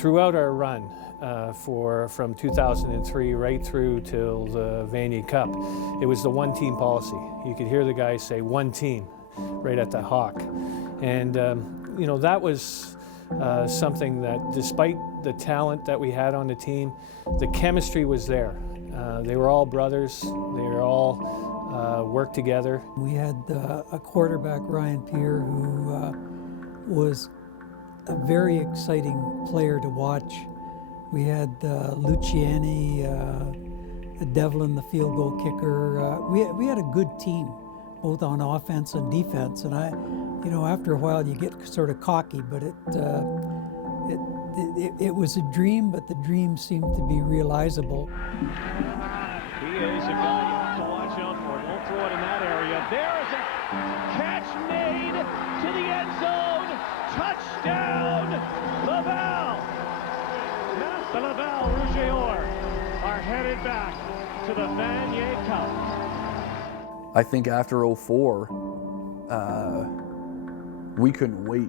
throughout our run from 2003 right through till the Vanier Cup, it was the one-team policy. You could hear the guys say one team right at the Hawk. And you know, that was something that, despite the talent that we had on the team, the chemistry was there. They were all brothers. They were all worked together. We had a quarterback, Ryan Peer, who was a very exciting player to watch. We had Luciani, Devlin, the field goal kicker. We had a good team, both on offense and defense. And you know, after a while you get sort of cocky, but it was a dream, but the dream seemed to be realizable. He is a guy you have to watch out for. Won't throw it in that area. There is a catch made to the end zone. Touchdown, Laval. The Laval Rougeors are headed back to the Vanier Cup. I think after '04, we couldn't wait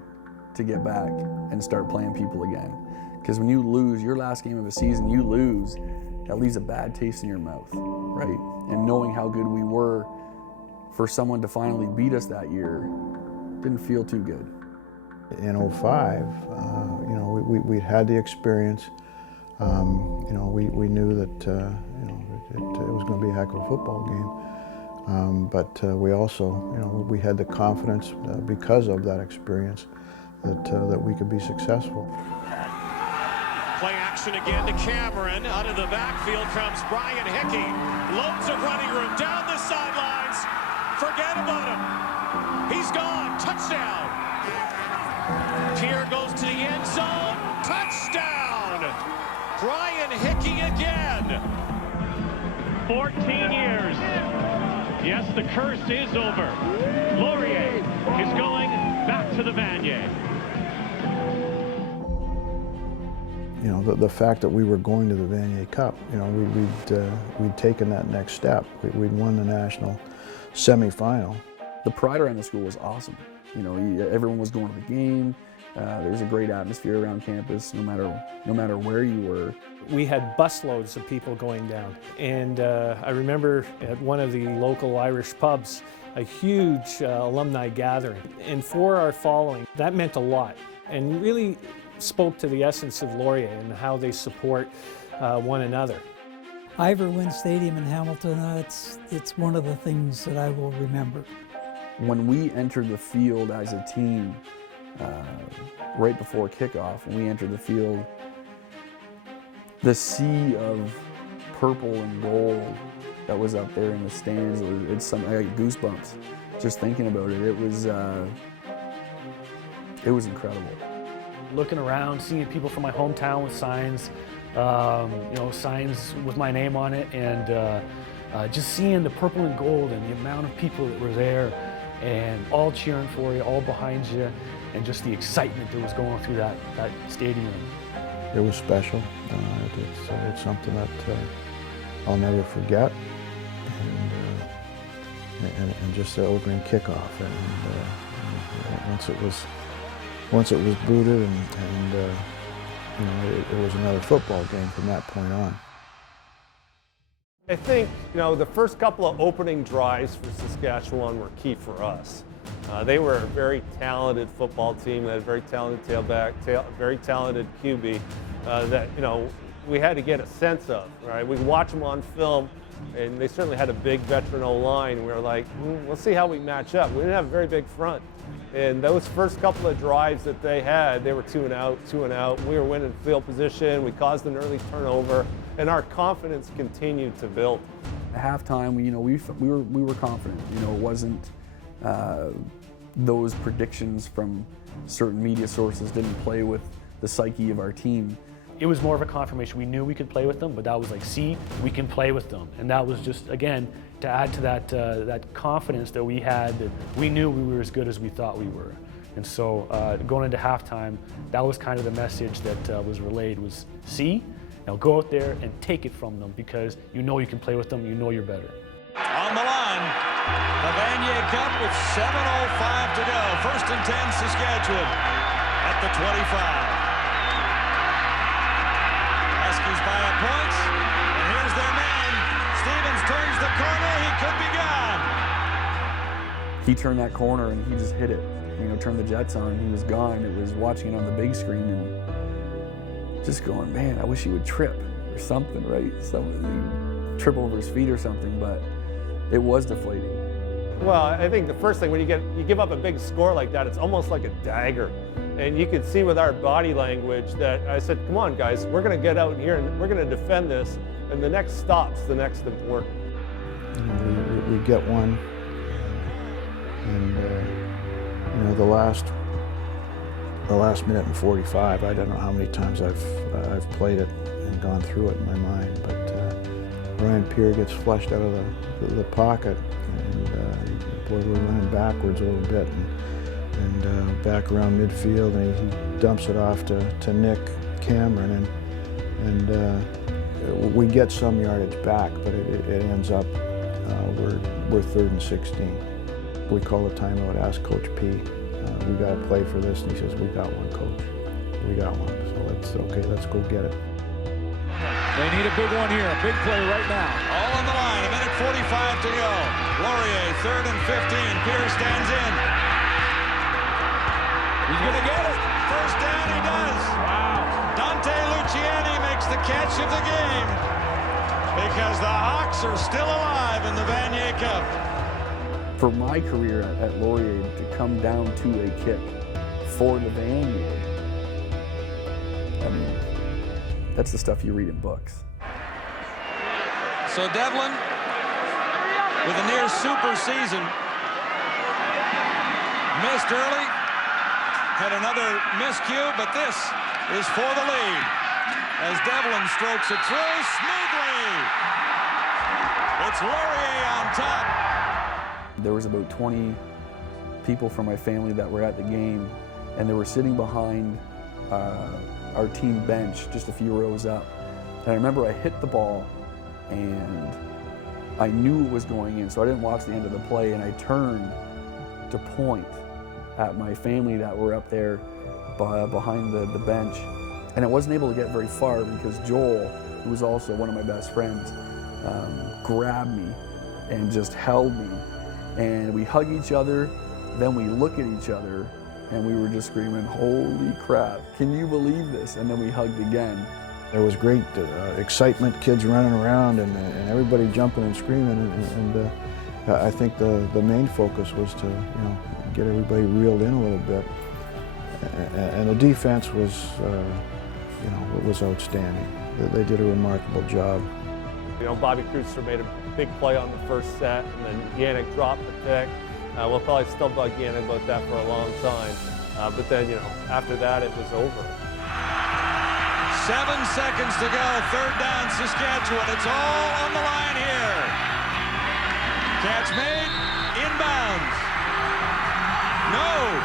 to get back and start playing people again. Because when you lose your last game of a season, you lose, that leaves a bad taste in your mouth, right? And knowing how good we were, for someone to finally beat us that year, didn't feel too good. In '05, you know, we had the experience. You know, we knew that you know, it was going to be a heck of a football game. But we also, you know, we had the confidence because of that experience that we could be successful. Play action again to Cameron. Out of the backfield comes Brian Hickey. Loads of running room down the sidelines. Forget about him. He's gone. Touchdown. Pierre goes to the end zone. Touchdown. Brian Hickey again. 14 years. Yes, the curse is over. Laurier is going back to the Vanier. You know, the fact that we were going to the Vanier Cup, you know, we'd taken that next step. We'd won the national semifinal. The pride around the school was awesome. You know, everyone was going to the game. There was a great atmosphere around campus, no matter where you were. We had busloads of people going down. And I remember at one of the local Irish pubs, a huge alumni gathering. And for our following, that meant a lot and really spoke to the essence of Laurier and how they support one another. Ivor Wynne Stadium in Hamilton, it's one of the things that I will remember. When we entered the field as a team, right before kickoff, when we entered the field, the sea of purple and gold that was up there in the stands, it's some, I got goosebumps just thinking about it. It was incredible. Looking around, seeing people from my hometown with signs, you know, signs with my name on it, and just seeing the purple and gold and the amount of people that were there and all cheering for you, all behind you, and just the excitement that was going through that stadium. It was special. It's something that I'll never forget. And just the opening kickoff, and once it was booted, and you know, it was another football game from that point on. I think, you know, the first couple of opening drives for Saskatchewan were key for us. They were a very talented football team. They had a very talented tailback, very talented QB that, you know, we had to get a sense of, right? We watch them on film, and they certainly had a big veteran O-line. We were like, let's see how we match up. We didn't have a very big front. And those first couple of drives that they had, they were 2 and out. We were winning field position. We caused an early turnover, and our confidence continued to build. At halftime, we were confident. You know, it wasn't those predictions from certain media sources didn't play with the psyche of our team. It was more of a confirmation. We knew we could play with them, but that was like, see, we can play with them. And that was just, again, to add to that confidence that we had, that we knew we were as good as we thought we were. And so going into halftime, that was kind of the message that was relayed was, see, now go out there and take it from them, because you know you can play with them, you know you're better. On the line, the Vanier Cup with 7:05 to go. 1st and 10, Saskatchewan at the 25. corner. He could be gone. He turned that corner and he just hit it. You know, turned the Jets on, he was gone. It was watching it on the big screen and just going, man, I wish he would trip or something, right? Something, trip over his feet or something, but it was deflating. Well, I think the first thing, when you give up a big score like that, it's almost like a dagger. And you could see with our body language that I said, come on, guys, we're going to get out here and we're going to defend this, and the next stop's the next important. You know, we get one, and you know, the last minute and 45, I don't know how many times I've played it and gone through it in my mind, but Brian Pierre gets flushed out of the pocket, and boy, we're running backwards a little bit, and back around midfield, and he dumps it off to Nick Cameron, and we get some yardage back, but it ends up we're 3rd and 16. We call the timeout, ask Coach P, we got to play for this, and he says, we got one, Coach. We got one, so let's go get it. They need a big one here, a big play right now. All on the line, 1:45 to go. Laurier, 3rd and 15. Pierce stands in. He's going to get it. First down, he does. Wow. Dante Luciani makes the catch of the game because the Hawks are still alive in the Vanier Cup. For my career at Laurier to come down to a kick for the Vanier, I mean, that's the stuff you read in books. So Devlin, with a near super season, missed early, had another miscue, but this is for the lead as Devlin strokes it through smoothly. It's Laurier on top. There was about 20 people from my family that were at the game, and they were sitting behind our team bench just a few rows up. And I remember I hit the ball and I knew it was going in, so I didn't watch the end of the play, and I turned to point at my family that were up there behind the bench. And I wasn't able to get very far because Joel, who was also one of my best friends, grabbed me and just held me. And we hug each other, then we look at each other, and we were just screaming, holy crap, can you believe this? And then we hugged again. There was great excitement, kids running around and everybody jumping and screaming, and I think the main focus was to, you know, get everybody reeled in a little bit. And the defense was, you know, it was outstanding. They did a remarkable job. You know, Bobby Cruiser made a big play on the first set, and then Yannick dropped the pick. We'll probably still bug Yannick about that for a long time. But then, you know, after that, it was over. 7 seconds to go, 3rd down Saskatchewan. It's all on the line here. Catch made, inbounds. No,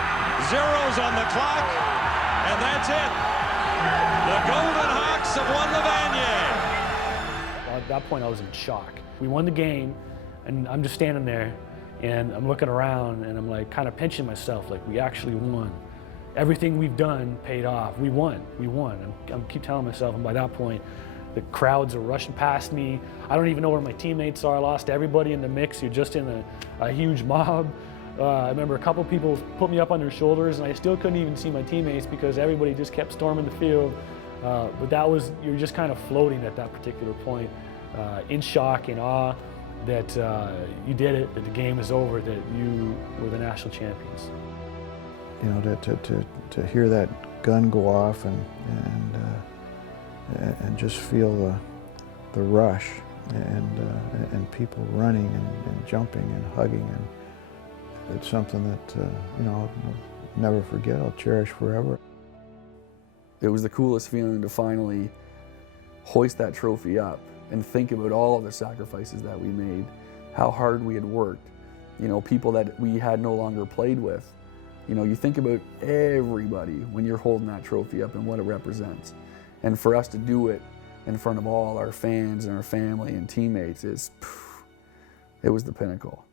zeros on the clock, and that's it. The Golden Hawks have won the Vanier. At that point, I was in shock. We won the game, and I'm just standing there, and I'm looking around, and I'm like kind of pinching myself, like we actually won. Everything we've done paid off. We won. I keep telling myself, and by that point, the crowds are rushing past me. I don't even know where my teammates are. I lost everybody in the mix. You're just in a huge mob. I remember a couple people put me up on their shoulders, and I still couldn't even see my teammates because everybody just kept storming the field. But you're just kind of floating at that particular point, in shock, in awe that you did it, that the game is over, that you were the national champions. You know, to hear that gun go off and just feel the rush and people running and jumping and hugging, and it's something that you know, I'll never forget. I'll cherish forever. It was the coolest feeling to finally hoist that trophy up and think about all of the sacrifices that we made, how hard we had worked, you know, people that we had no longer played with. You know, you think about everybody when you're holding that trophy up and what it represents. And for us to do it in front of all our fans and our family and teammates it was the pinnacle.